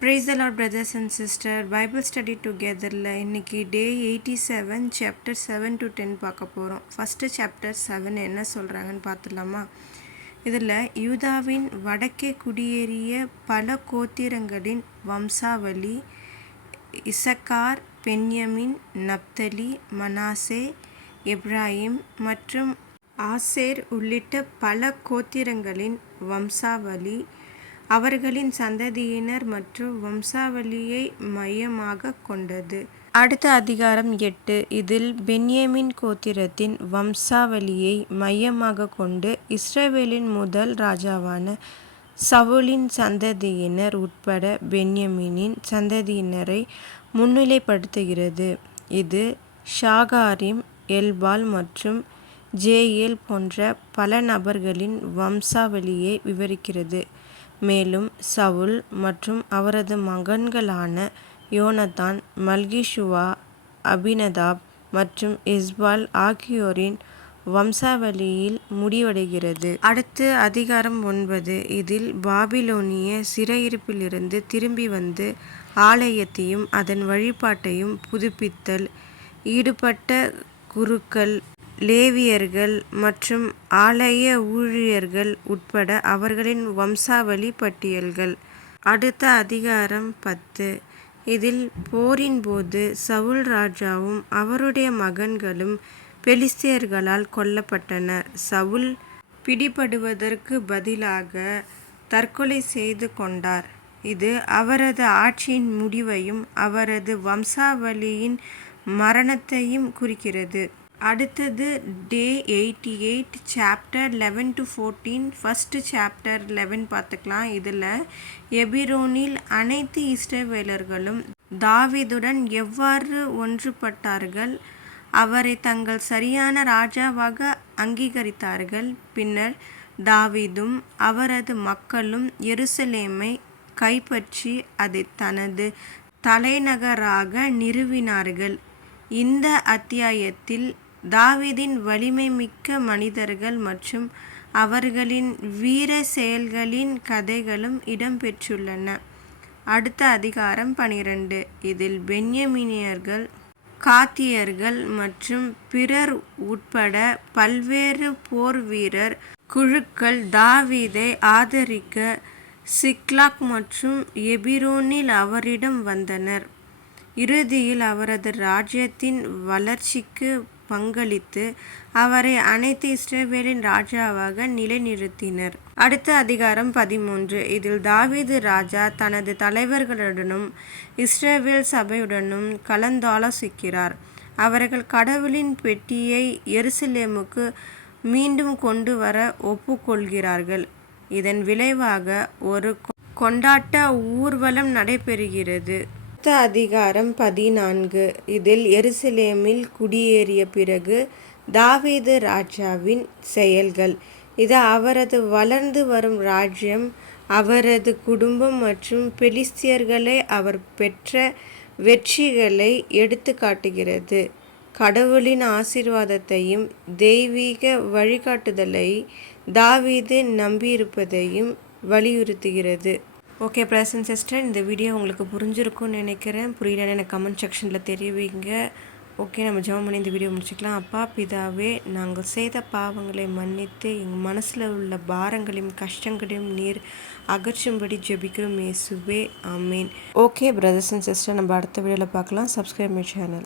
Praise the Lord, brothers and sisters. Bible study together. இன்னைக்கு டே 87 chapter 7 to 10 பார்க்க போகிறோம். First chapter 7 என்ன சொல்கிறாங்கன்னு பார்த்துடலாமா? இதில் யூதாவின் வடக்கே குடியேறிய பல கோத்திரங்களின் வம்சாவளி இசக்கார், பென்யமின், நப்தலி, மனாசே, எப்ராயிம் மற்றும் ஆசேர் உள்ளிட்ட பல கோத்திரங்களின் வம்சாவளி அவர்களின் சந்ததியினர் மற்றும் வம்சாவளியை மையமாக கொண்டது. அடுத்த அதிகாரம் 8. இதில் பென்யமின் கோத்திரத்தின் வம்சாவளியை மையமாக கொண்டு இஸ்ரவேலின் முதல் ராஜாவான சவுலின் சந்ததியினர் உட்பட பென்யமினின் சந்ததியினரை முன்னிலைப்படுத்துகிறது. இது ஷாகாரிம், எல்பால் மற்றும் ஜேயேல் போன்ற பல நபர்களின் வம்சாவளியை விவரிக்கிறது. மேலும் சவுல் மற்றும் அவரது மகன்களான யோனத்தான், மல்கிஷூவா, அபினதாப் மற்றும் இஸ்பால் ஆகியோரின் வம்சாவளியில் முடிவடைகிறது. அடுத்து அதிகாரம் 9. இதில் பாபிலோனிய சிறையிருப்பிலிருந்து திரும்பி வந்து ஆலயத்தையும் அதன் வழிபாட்டையும் புதுப்பித்தல், ஈடுபட்ட குருக்கள், லேவியர்கள் மற்றும் ஆலய ஊழியர்கள் உட்பட அவர்களின் வம்சாவளி பட்டியல்கள். அடுத்த அதிகாரம் 10. இதில் போரின் போது சவுல் ராஜாவும் அவருடைய மகன்களும் பெலிஸ்தியர்களால் கொல்லப்பட்டனர். சவுல் பிடிபடுவதற்கு பதிலாக தற்கொலை செய்து கொண்டார். இது அவரது ஆட்சியின் முடிவையும் அவரது வம்சாவளியின் மரணத்தையும் குறிக்கிறது. அடுத்தது டே 88 சாப்டர் 11 to 14. ஃபஸ்ட்டு சாப்டர் 11 பார்த்துக்கலாம். இதில் எபிரோனில் அனைத்து இஸ்ரவேலர்களும் தாவீதுடன் எவ்வாறு ஒன்றுபட்டார்கள், அவரை தங்கள் சரியான ராஜாவாக அங்கீகரித்தார்கள். பின்னர் தாவீதும் அவரது மக்களும் எருசலேமை கைப்பற்றி அதை தனது தலைநகராக நிறுவினார்கள். இந்த அத்தியாயத்தில் தாவீதின் வலிமைமிக்க மனிதர்கள் மற்றும் அவர்களின் வீர செயல்களின் கதைகளும் இடம்பெற்றுள்ளன. அடுத்த அதிகாரம் 12. இதில் பென்யமீனியர்கள், காத்தியர்கள் மற்றும் பிறர் உட்பட பல்வேறு போர் வீரர் குழுக்கள் தாவீதை ஆதரிக்க சிக்லாக் மற்றும் எபிரோனில் அவரிடம் வந்தனர். இறுதியில் அவரது ராஜ்யத்தின் வளர்ச்சிக்கு பங்களித்து அவரை அனைத்து இஸ்ரவேலின் ராஜாவாக நிலைநிறுத்தினர். அடுத்த அதிகாரம் 13. இதில் தாவீது ராஜா தனது தலைவர்களுடனும் இஸ்ரவேல் சபையுடனும் கலந்தாலோசிக்கிறார். அவர்கள் கடவுளின் பெட்டியை எருசலேமுக்கு மீண்டும் கொண்டு வர ஒப்புக்கொள்கிறார்கள். இதன் விளைவாக ஒரு கொண்டாட்ட ஊர்வலம் நடைபெறுகிறது. அடுத்த அதிகாரம் 14. இதில் எருசலேமில் குடியேறிய பிறகு தாவீது ராஜாவின் செயல்கள். இது அவரது வளர்ந்து வரும் ராஜ்யம், அவரது குடும்பம் மற்றும் பெலிஸ்தியர்களை அவர் பெற்ற வெற்றிகளை எடுத்து காட்டுகிறது. கடவுளின் ஆசீர்வாதத்தையும் தெய்வீக வழிகாட்டுதலை தாவீது நம்பியிருப்பதையும் வலியுறுத்துகிறது. ஓகே பிரதர்ஸ் அண்ட் சிஸ்டர், இந்த வீடியோ உங்களுக்கு புரிஞ்சிருக்கும்னு நினைக்கிறேன். புரியலன்னு எனக்கு கமெண்ட் செக்ஷனில் தெரிவிங்க. ஓகே, நம்ம ஜெபம் பண்ணி இந்த வீடியோ முடிச்சுக்கலாம். அப்பா பிதாவே, நாங்கள் செய்த பாவங்களை மன்னித்து எங்கள் மனசில் உள்ள பாரங்களையும் கஷ்டங்களையும் நீர் அகற்றும்படி ஜெபிக்கிறோம் இயேசுவே, ஆமேன். ஓகே பிரதர்ஸ் அண்ட் சிஸ்டர், நம்ம அடுத்த வீடியோவில் பார்க்கலாம். Subscribe my channel.